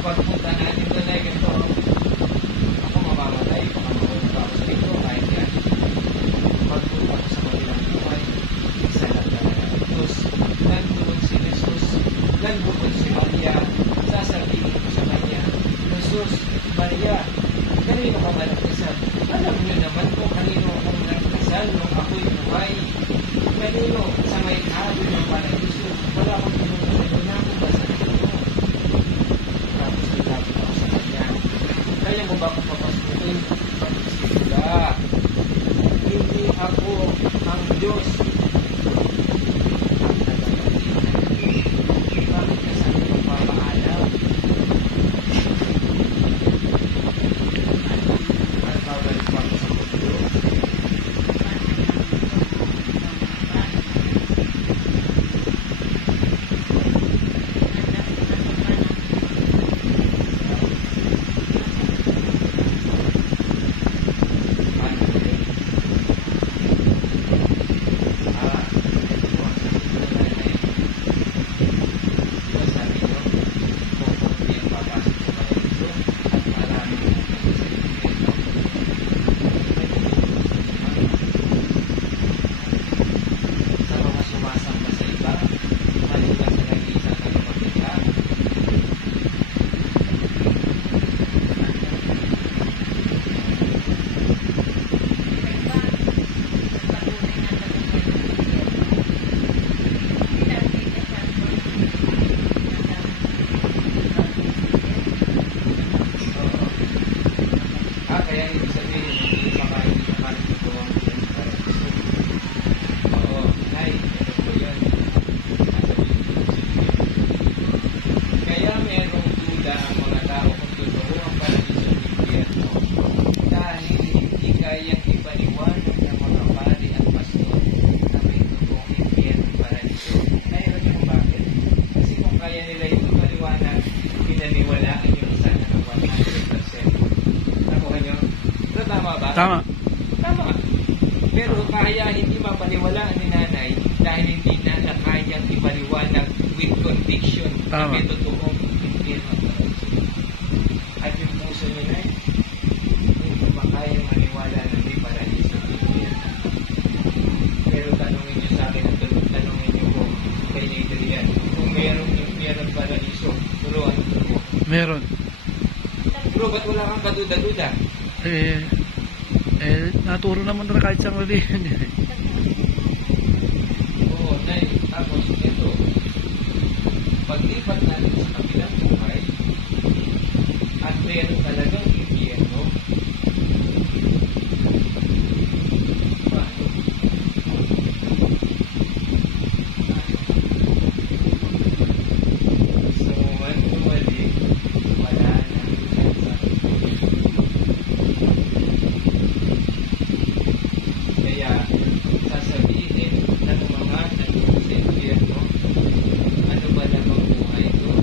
pagpunta natin doon ay ganito, ako mamamatay, pakamuhin pa ako sa ito, kahit yan. Pagpunta ko sa kanilang buhay, isa lang talaga. Tapos, nandun si Jesus, nandun si Maria, sasabihin ko sa kanya, Jesus, Maria, kanino ka ba nagkasal? Alam niyo naman kung kanino akong nagkasal nung ako'y buhay. Kanino sa may habo ng paraiso, wala akong pinunod na ako ba sa ito? Tapos nilapit ako sa kanya. Kaya mo ba akong papasukin? Pag-isipula, hindi ako ang Diyos. Ang nagagaling. Bakit ka sa akin papaalam? At bawal pa ako sa mundo. Kaya ibig sabihin, hindi makain ito ang paraiso. Oo, nay, ito po yun. Kaya merong duda ang mga tao kung totoo ang paraiso ng impyerno dahil hindi kayang ipaliwanag ng mga pari at pastor na may totoong impyerno paraiso. Ay, alam niyo bakit? Kasi kung kaya nila ito paliwanag, pinaniwalaan yung sana ng 100%. Tama ba? Tama. Tama. Pero kaya hindi mapaniwalaan ni nanay dahil hindi na kayang ipaliwanag with conviction na may totoong impyerno. At yung puso ni nanay, hindi makayang maniwala na may paraiso ng impyerno. Pero tanongin niyo sa akin, tanongin niyo po kay Adrian, kung mayroong impyerno at paraiso, turuan mo. Meron. Bro, ba't wala kang kaduda-duda? Naturo naman na kahit sa reliyon. Oo, nay. Tapos ito, paglipat natin sa kabilang buhay, at meron talagang impyerno, paano? So, manuwali, wala na. Kaya, sasabihin ng mga nandun sa impyerno, ano ba namang buhay ko?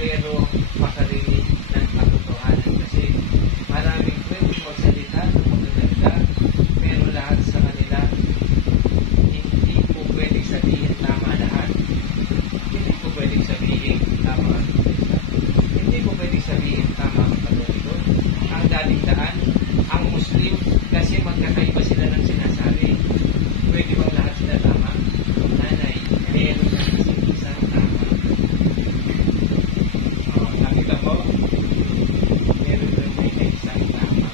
pero makarinig ng katotohanan kasi maraming pwedeng magsalita ng magaganda pero lahat sa kanila hindi po pwedeng sabihin tama lahat. Hindi po pwedeng sabihin tama ang Iglesia. Hindi po pwedeng sabihin tama ang Katoliko, ang dating daan, ang Muslim, kasi magkakaiba sila ng sinasabi. Pwede bang lahat sila tama? Nanay, meron na kasi isang tama. Nakita po? Meron na may isang tama.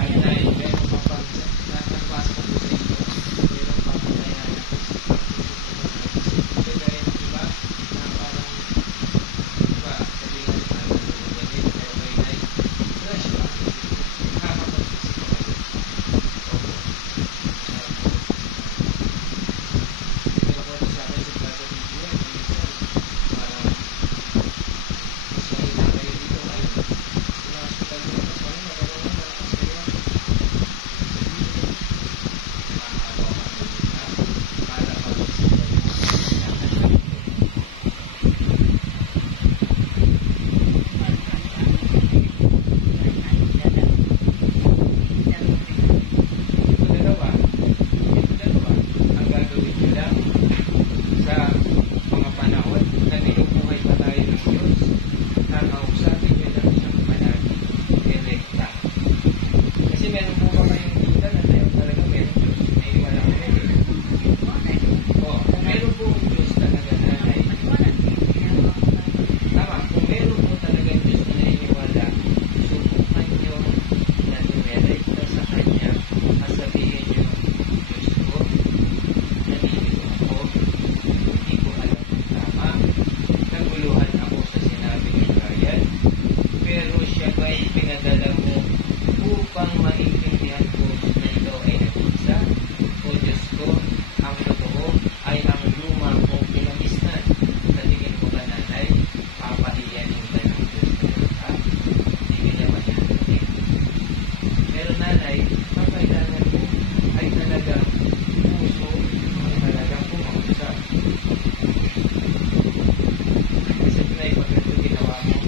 Ay, nay, meron pa pang napapasok ko sa inyo. Meron pa pang nangyayari ko sa pagkakas. Kaya yung iba, na parang iba, sabihin na ganit, pero may nay, fresh pa. Nakakapag-isip ko kayo. Opo. Pero kung sa akin sa Brother Video, parang mas mahina kayo dito ngayon. Yung hospital nyo, mas mahina, pero malakas kayo. Maawa kami na para mag-isip kayo. Ito dalawa. Ang gagawin nyo lang sa mga panahon na binubuhay pa tayo ng Diyos, na kausapin nyo lang siyang palagi, direkta. Kasi meron po ba kayong kita na tayo talaga meron Diyos? Naiwala ko rin. Kung meron po Diyos talaga nanay, tama, kung meron po talaga Diyos na naiwala, subukan nyo na dumirekta sa Kanya at sabihin nyo, Diyos ko, nalilito ako, hindi ko alam kung tama, naguluhan ako sa sinabi ni Brian, pero siya ba'y pinadala mo upang maintindihan ko na ikaw ay nag-isa? O Diyos ko, ang totoo ay ang luma kong pinamisnan. Sa tingin ko ba nanay, papahiyanin ka ng Diyos ko ha? Hindi niya mahiyanin. Pero nanay, ang kailangan mo ay talagang puso, ang talagang pumausap. Kasi pinay pag ito ginawa mo,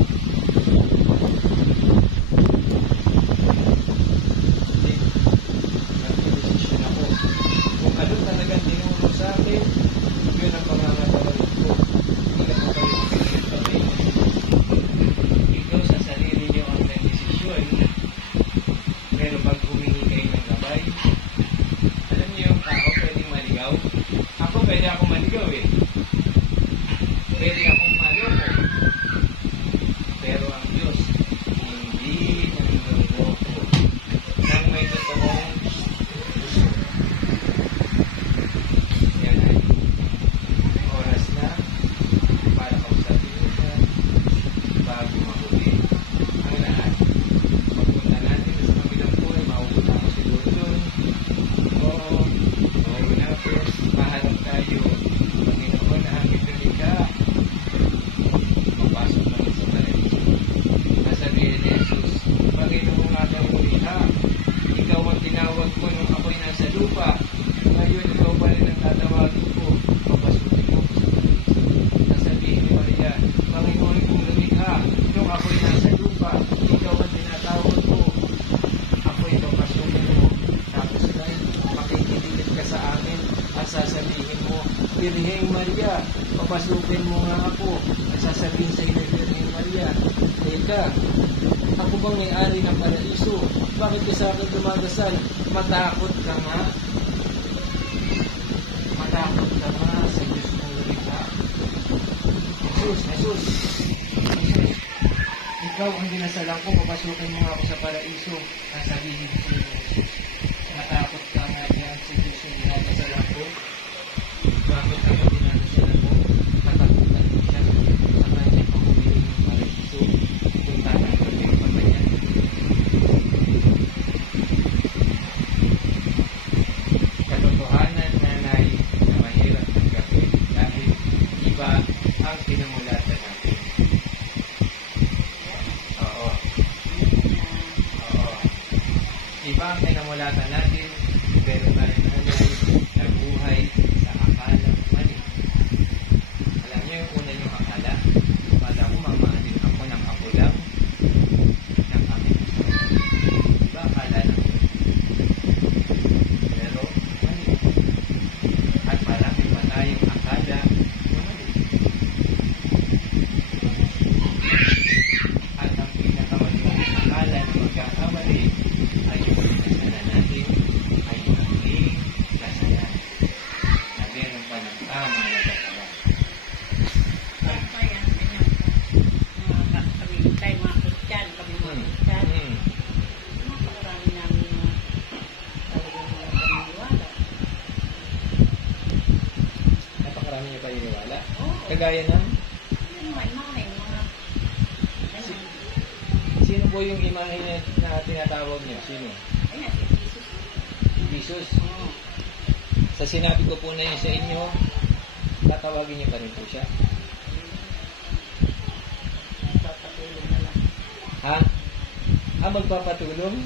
nag-desisyon ako. Kung ano talagang tinuro sa akin, yun ang pangangatawan ko. Hindi na po kayo makikinig kami. Ikaw sa sarili niyo ang nag-desisyon. Pero pag humingi kayo ng gabay, alam niyo yung tao pwedeng maligaw. Ako pwede akong maligaw eh. Pwede akong maloko. Pero ang Diyos, hindi nanloloko. Nang may totoong gusto. Yan ay oras na para kausapin mo siya bago mahuli ang lahat. Pagpunta natin sa kabilang buhay, mauuna ko siguro doon. Oo, mauuna ko. Maharap tayo. Panginoon na aming lumikha. Papasok naman sa paraiso. Nasabihin ni Jesus, Panginoon aking lumikha, ikaw ang tinawag ko nung ako'y nasa lupa. Ngayon ikaw pa rin ang tatawagin ko. Papasukin mo ko sa paraiso. Nasabihin ni Maria, Panginoon kong lumikha, nung ako'y nasa lupa, ikaw ang tinatawag ko. Ako'y papasukin mo. Tapos tayo, makikinig ka sa amin at sasabihin mo, Birheng Maria, papasukin mo nga ako. At sasabihin sa iyo, Birheng Maria, Teka, ako bang may-ari ng paraiso? Bakit ka sa akin dumadasal? Matakot ka nga. Matakot ka nga sa Diyos mong lumikha. Jesus, ikaw ang dinasalan ko, papasukin mo nga ako sa paraiso. Sasabihin ko sa iyo, Jesus, matakot ka nga yan sa Diyos yung dinadasalan ko. Bakit ako dinadasalan mo? Matakutan mo siya sa kanyang pamumili ng paraiso. Kung tatanggapin ka pa yan. Katotohanan, nanay, na mahirap tanggapin dahil iba ang pinamulatan natin. Oo. Iba ang pinamulatan natin, pero tayo nanay nabuhay sa akalang mali. Kagaya ng, Yung mga imahe, mga... sino po yung imahe na tinatawag niyo? Sino? Ayan, si Jesus. Jesus. Oo. Sa sinabi ko po na yun sa inyo, tatawagin niyo pa rin po siya. Papatulong na lang. Ha? Magpapatulong?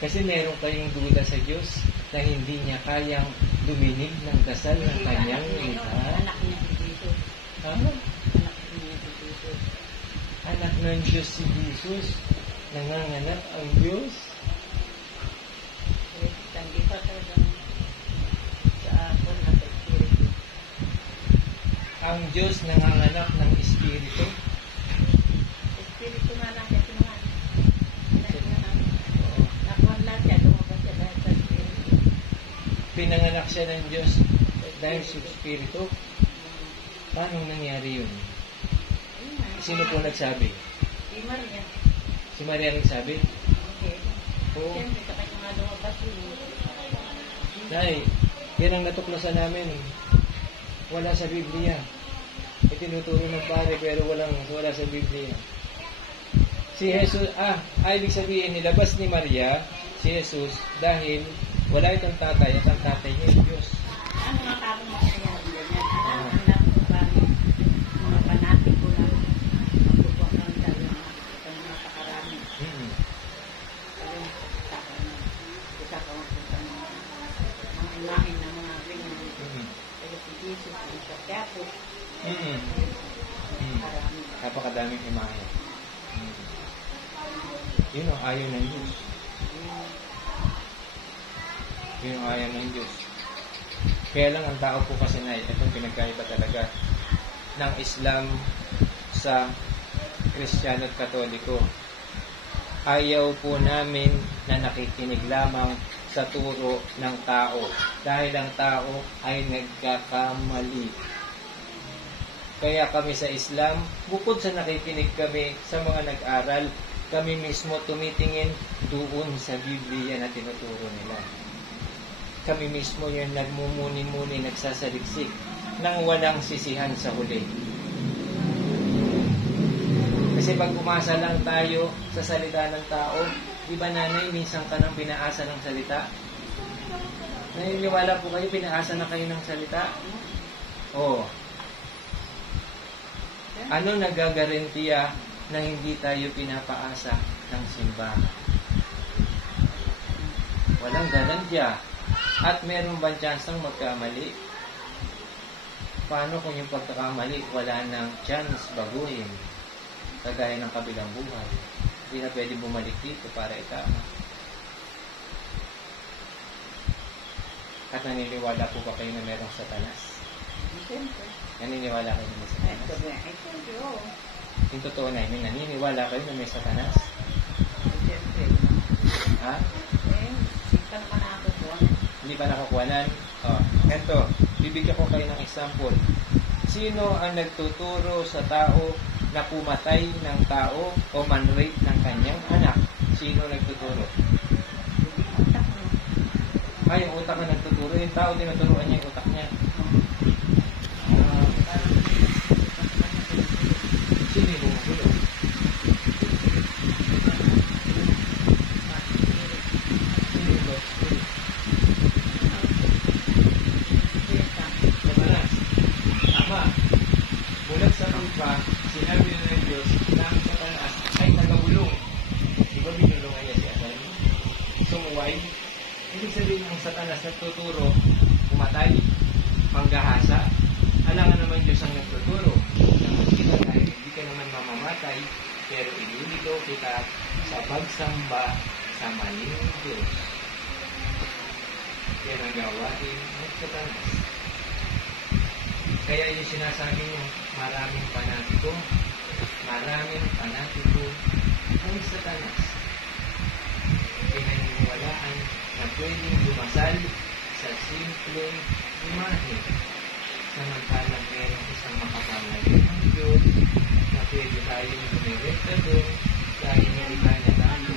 Kasi meron kayong duda sa Diyos na hindi niya kayang duminig ng dasal ng kanyang ina. Anak niya si Jesus. Ha? Anak niya si Jesus. Anak ng Diyos si Jesus. Nanganganak ang Diyos. Hindi pa talagang sa ako na sa Espiritu. Ang Diyos nanganganak ng Espiritu. Espiritu nga lang siya sinungan. Nakuhan lang siya, lumabas siya dahil sa Espiritu. Pinanganak siya ng Diyos dahil sa Espiritu. Paano nangyari yun? Sino po nagsabi? Si Maria. Si Maria nagsabi? Okay. Oo. Siyempre, sa kanya nga lumabas yun. Nay, yan ang natuklasan namin. Wala sa Biblia. Itinuturo ng pare pero wala sa Biblia. Si Jesus, ibig sabihin nilabas ni Maria si Jesus dahil wala itong tatay at ang tatay niya ay Diyos. Ano nga kapag nangyayari ganyan? Ang lang ko ba mga panatik ko lang magbubuak ng dahil mga pakarami. Ayun, isa ka magpunta ng mga imahin ng mga ganyan. Kaya si Jesus, ang sa Quiapo, marami. Napakadaming imahe. Yun ang ayaw ng Diyos. Yun ang ayaw ng Diyos. Kaya lang ang tao po kasi na itong pinagkaiba talaga ng Islam sa Kristiyano at Katoliko. Ayaw po namin na nakikinig lamang sa turo ng tao dahil ang tao ay nagkakamali. Kaya kami sa Islam, bukod sa nakikinig kami sa mga nag-aral, kami mismo tumitingin doon sa Biblia na tinuturo nila. Kami mismo yung nagmumuni-muni, nagsasaliksik nang walang sisihan sa huli. Kasi pag umasa lang tayo sa salita ng tao, di ba nanay, minsan ka nang pinaasa ng salita? Naniniwala po kayo, pinaasa na kayo ng salita? Oo. Ano nagagarantiya na hindi tayo pinapaasa ng simbahan? Walang garantiya. At meron bang tsansang magkamali? Paano kung yung pagkakamali wala nang chance baguhin? Kagaya ng kabilang buhay. Hindi na pwede bumalik dito para itama. At naniniwala po ba kayo na merong satanas? Siyempre. Naniniwala kayo na may satanas? Ay, siyempre, oo. Yung totoo na yun, naniniwala kayo na may satanas? Siyempre. Ha? Hindi pa naman ako po. Hindi pa nakukuhanan? Ito, bibigyan ko kayo ng example. Sino ang nagtuturo sa tao na pumatay ng tao o man-rape ng kanyang anak? Sino nagtuturo? Yung utak na nagtuturo. Yung tao, tinuturuan niya yung utak niya. Sino yung bumubulo? Sino yung boss? Satanas. Ama, bulag sa lupa, sinabi na ng Diyos na ang Satanas ay nagabulong. Di ba binulungan niya si Adan? Sumuway. Ibig sabihin ng Satanas nagtuturo, pumatay, panggahasa. Alangan naman Diyos ang nagtuturo. Kita dahil hindi ka naman mamamatay, pero ililito kita sa pagsamba sa maling Diyos. Yan ang gawain ng Satanas. Kaya yung sinasabi niyo, maraming panatiko ang Satanas. Pinaniniwalaan na pwedeng dumasal sa simpleng imahe. Samantalang merong isang makapangalit ng Diyos na pwede tayong lumirekta doon dahil hindi kanya tayo